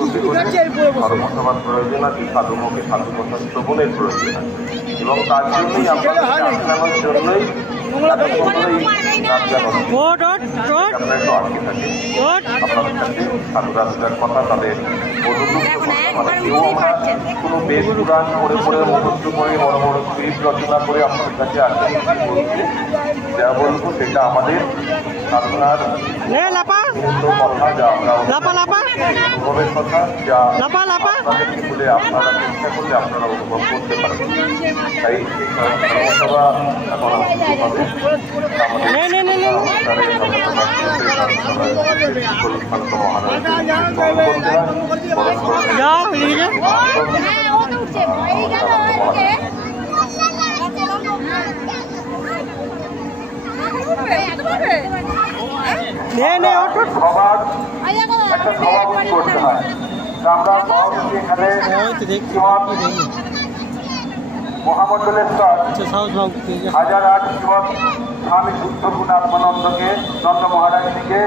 ধর্মসভার প্রয়োজন আছে, সাধুমুখে সাধু কথা শ্রবণের প্রয়োজন আছে এবং তার জন্যই আপনাদের আশ্রমের জন্যই আপনারা একটু আটকে থাকেন। আপনাদের কাছে সাধু রাজার কথা তাদের কেউ আমরা কোনো বেশ পুরাণ পড়ে পড়ে মুখস্থ করে বড় বড় স্ক্রিপ্ট রচনা করে আপনাদের কাছে আসে যা বলবো সেটা আমাদের সাধনার কথা, যা আমরা অনুভবের কথা, যা আপনাদেরকে বলে আপনারা চেষ্টা করলে আপনারা অনুভব করতে পারবেন। তাই ধর্মসভা এখন হবে সবার একটা সভাপতি করতে হয়। আমরা সভাপতি এখানে মহামন্ডলের স্তর 1008 শ্রীমৎ স্বামী শুদ্ধ গুণাত্মানন্দকে নন্দ মহারাজকে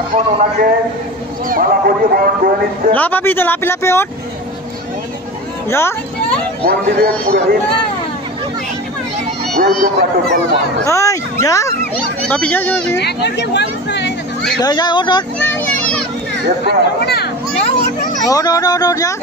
এখন ওনাকে মালা পরিয়ে বরণ করে নিচ্ছে মন্দিরের পুরোহিত গৌতম রাট্টপাল মহাশয়।